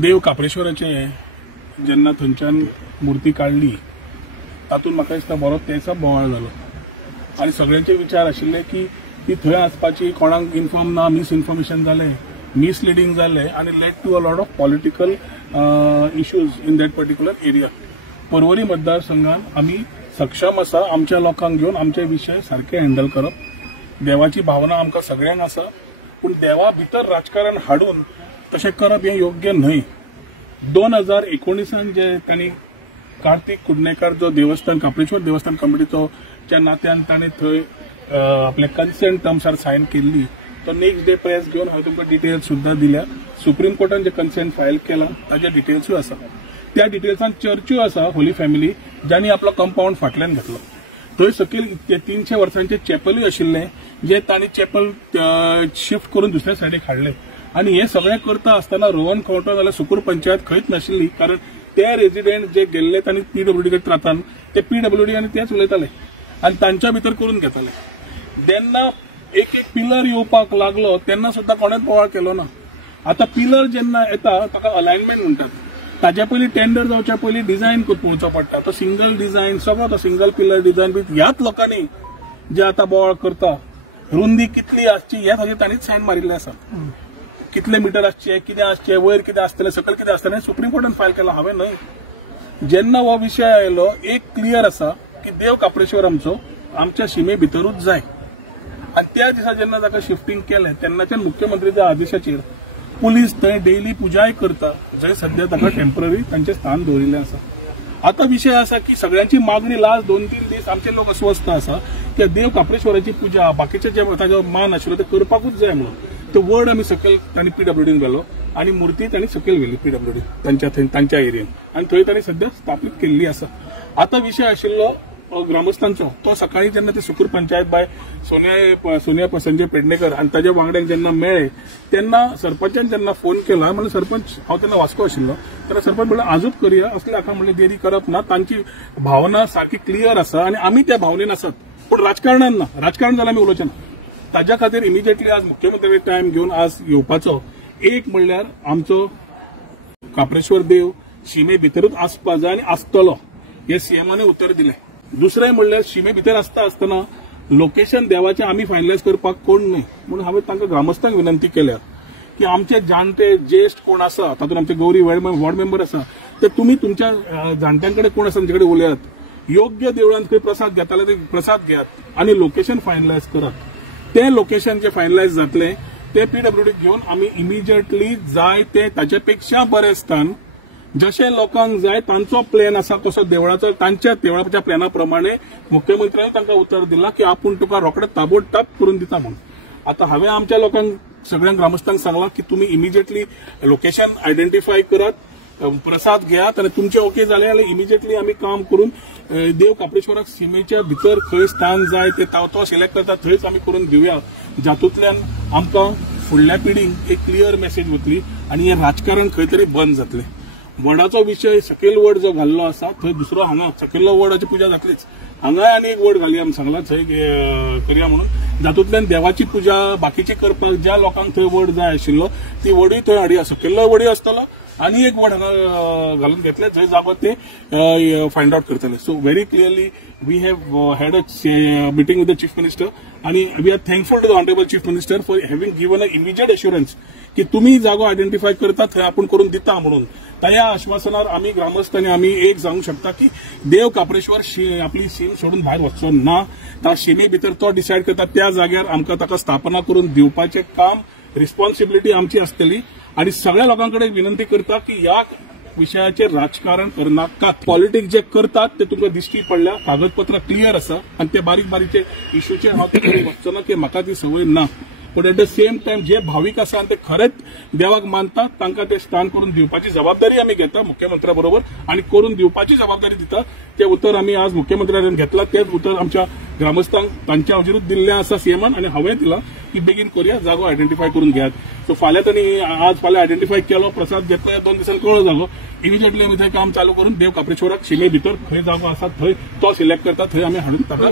देव कापरेश्वराचे जेन्ना थंयच्यान मुर्ती काढली तातूंत म्हाका दिसता बरो तेंचा बोवाळ जालो आनी सगळ्यांचे विचार आशिल्ले की ती थंय आसपाची कोणाक इन्फॉर्म ना मिसइन्फॉर्मेशन जालें मिसलिडिंग जालें आनी lead to a lot of political issues in that particular area. Porvorim मतदारसंघात आमी सक्षम आसा आमच्या लोकांक घेवन आमचे विशय सारखे हँडल करप. देवाची भावना आमकां सगळ्यांक आसा पूण देवा भितर राजकारण हाडून तशें करप हें योग्य न्हय. 2019 जे तांणी कार्तिक कुडणेकार जो देवस्थान कापरेश्वर देवस्थान कमिटीचो ज्या नात्यान ताणें थंय आपले कन्सेंट टर्म्सार सायन केल्ली तो नेक्स्ट डे प्रेस घेवन हांवें तुमकां डिटेल्स सुद्दां दिल्या. सुप्रीम कोर्टान जे कन्सेंट फायल केला ताजे डिटेल्सूय आसा. त्या डिटेल्सान चर्च्यो आसा होली फॅमिली ज्यांनी आपलो कंपाऊंड फाटल्यान घेतलो. थंय सकयल 300 वर्सांचे चॅपलूय आशिल्ले जे तांणी चॅपल शिफ्ट करून दुसऱ्या सायडीक हाडले आनी हे सगळें करता आसतना रोहन खंवटो नाल्यार सुकूर पंचायत खंयच नाशिल्ली कारण ते रेजिडेंट जे गेल्ले तांणी पीडब्ल्यूडी कडेन त्रातान ते पीडब्ल्यूडी आनी तेच उलयताले आनी तांच्या भितर करून घेताले. जेन्ना एक पिलर येवपाक लागलो तेन्ना सुद्दां कोणेच बोवाळ केलो ना. आतां पिलर जेन्ना येता ताका अलायनमेंट म्हणटात. ताच्या पयलीं टेंडर जावच्या पयलीं डिझायन पळोवचो पडटा. तो सिंगल डिझायन सगळो तो सिंगल पिलर डिझायन बी ह्याच लोकांनी जे आतां बोवाळ करता रुंदी कितली आसची हे सगळें तांणीच सायन मारिल्लें आसा. कितले मिटर आसचे कितें आसचें वयर कितें आसतलें सकयल कितें आसतलें सुप्रीम कोर्टान फायल केला हांवें न्हय. जेन्ना हो विशय आयलो एक क्लियर आसा की देव कापरेश्वर आमच्या शिमे भितरूच जाय आनी त्या दिसा जेन्ना ताका शिफ्टिंग केलें तेन्नाच्यान मुख्यमंत्रीच्या आदेशाचेर पुलीस थंय डेली पुजाय करता जंय सध्या ताका टेम्पररी तांचें स्थान दवरिल्लें आसा. आतां विशय आसा की सगळ्यांची मागणी लास्ट 2-3 दीस आमचे लोक अस्वस्थ आसा की देव कापरेश्वराची पुजा बाकीचे जे ताजो मान आशिल्लो ते करपाकूच जाय म्हणून तो वर्ड आमी सकयल तांणी पीडब्ल्यूडीन व्हेलो आनी मुर्ती तांणी सकयल व्हेली पीडब्ल्यूडी तांच्या एरियेन आनी थंय तांणी सध्या स्थापीत केल्ली आसा. आतां विशय आशिल्लो ग्रामस्थांचो तो सकाळी जेन्ना ते सुकूर पंचायत बाय सोनिया संजय पेडणेकर आनी ताज्या वांगड्यांक जेन्ना मेळ्ळे तेन्ना सरपंचान जेन्ना फोन केला म्हणजे सरपंच हांव तेन्ना वास्को आशिल्लो तेन्ना सरपंच म्हणलें आजूच करया असले हाका म्हणलें देरी करप ना. तांची भावना सारकी क्लियर आसा आनी आमी त्या भावनेन आसात पूण राजकारणान ना. राजकारण जाल्यार आमी उलोवचें ना. ताज्या खातीर इमिजिएटली आज मुख्यमंत्र्याचे टायम घेवन आज येवपाचो एक म्हणल्यार आमचो कापरेश्वर देव शिमे भितरूच आसपा जाय आनी आसतलो हे सीएमाने उतर दिलें. दुसरें म्हणल्यार शिमे भितर आसतना लोकेशन देवाचें आमी फायनलायज करपाक कोण न्हय म्हणून हांवें तांकां ग्रामस्थांक विनंती केल्या की आमचे जाणटे ज्येश्ठ कोण आसा तातूंत आमचे गौरी वॉर्ड मेंबर आसा ते तुमी तुमच्या जाणट्यां कडेन कोण आसा तांचे कडेन उलयात. योग्य देवळांत खंय प्रसाद घेताले ते प्रसाद घेयात आनी लोकेशन फायनलायज करात. ते लोकेशन जे फायनलायज जातले ते पीडब्ल्यूडी घेवन आमी इमिजिएटली जाय ते ताचे पेक्षा बरें स्थान जशे लोकांक जाय तांचो प्लॅन आसा तसो देवळाचो तांच्या देवळाच्या प्लॅना प्रमाणे मुख्यमंत्र्यान तांकां उतर दिला की आपूण तुका रोखडें ताबडतोब करून दिता म्हणून. आतां हांवें आमच्या लोकांक सगळ्या ग्रामस्थांक सांगलां की तुमी इमिजिएटली लोकेशन आयडेंटिफाय करात प्रसाद घेयात आनी तुमचे ओके जालें जाल्यार इमिजिएटली आमी काम करून देव कापरेश्वराक सीमेच्या भितर खंय स्थान जाय ते तो सिलेक्ट करता थंयच आमी करून दिवया जातूंतल्यान आमकां फुडल्या पिढीक एक क्लियर मेसेज वतली आनी हें राजकारण खंय तरी बंद जातलें. वडाचो विशय सकयल वड जो घाल्लो आसा थंय दुसरो हांगा सकयल्लो वडाची पुजा जातलीच हांगाय आनी एक वड घालया आमी सांगला थंय करया म्हणून जातूंतल्यान देवाची पुजा बाकीची करपाक ज्या लोकांक थंय वड जाय आशिल्लो ती वडूय थंय हाडया. सकयल्लो वडूय आसतलो आनी एक वड हांगा घालून घेतले जंय जागो ते फायंड आउट करतले. So very clearly we have had a meeting with the chief minister आणि we are thankful to the honourable chief minister for having given a immediate assurance की तुम्ही जागो आयडेंटिफाय करता थंय आपण करून दिता म्हणून. त्या आश्वासनार आमी ग्रामस्थांनी आमी एक सांगू शकता की देव कापरेश्वर आपली सीम सोडून भायर वचचो ना. त्या शिमे भितर तो डिसायड करता त्या जाग्यार आमकां ताका स्थापना करून दिवपाचें काम रिस्पॉन्सिबिलिटी आमची आसतली आनी सगळ्या लोकांकडे विनंती करता की ह्या विशयाचेर राजकारण करनाकात. पॉलिटिक्स जे करतात ते तुमकां दिश्टी पडल्या कागदपत्रां क्लियर आसा आनी ते बारीक बारीकचे इश्यूचेर हांव ते वचचो ना की म्हाका ती संवय ना. पण एट द सेम टायम जे भावीक आसा आनी ते खरेंच देवाक मानतात तांकां ते स्थान करून दिवपाची जबाबदारी आमी घेता मुख्यमंत्र्या बरोबर आनी करून दिवपाची जबाबदारी दिता. ते उतर आमी आज मुख्यमंत्र्यान घेतला तेच उतर आमच्या ग्रामस्थांक तांच्या हाजेरूच दिल्लें आसा सीएमान आनी हांवें दिला की बेगीन करूया जागो आयडेंटिफाय करून घेयात. सो फाल्यां तांणी आज फाल्यां आयडेंटिफाय केलो प्रसाद घेतलो 2 दिसांनी कळ्ळो जागो इमिजिएटली आमी थंय काम चालू करून देव कापरेश्वराक शिमे भितर खंय जागो आसा थंय तो सिलेक्ट करता थंय आमी हाडून ताका